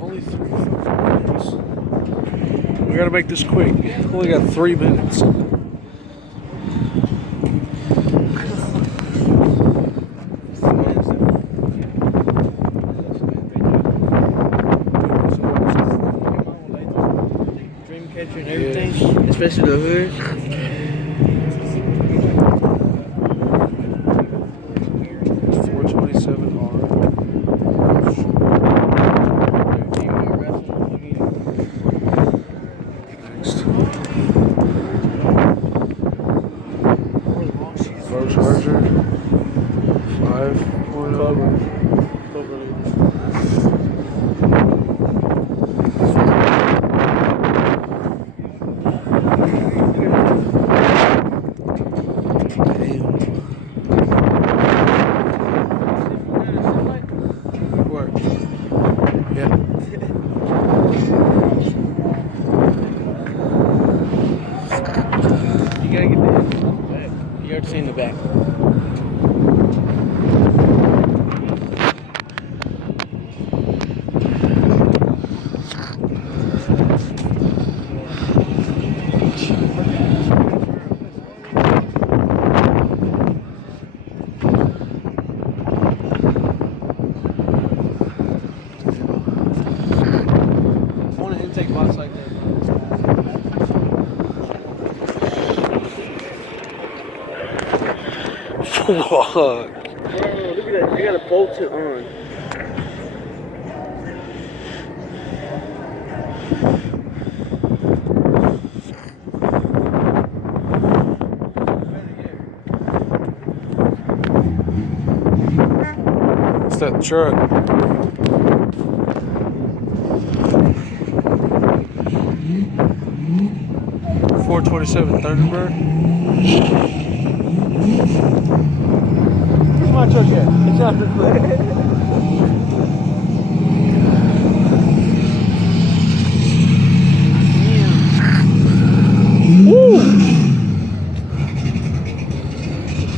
Only 3 minutes. We gotta make this quick. We only got 3 minutes. Dreamcatcher and everything, especially the hood. 427R. Next. Car charger. 5.0. Yeah. You gotta get the back. You already seen the back. I want an intake box like that. Fuck. Bro, look at that. They got a bolt to on. It's that truck. .427 Thunderbird. Where's my truck at? It's not the Woo!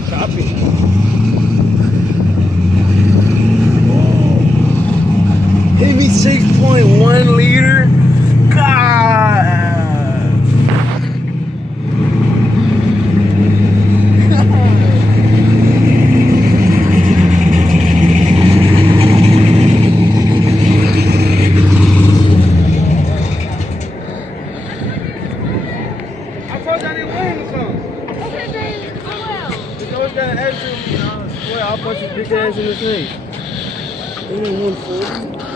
Copy. Hit me 6.1 liter. God. I told you I didn't win this one. Okay, babe. I will. You always got an attitude, I swear I'll punch your big ass in the face. You didn't win 40.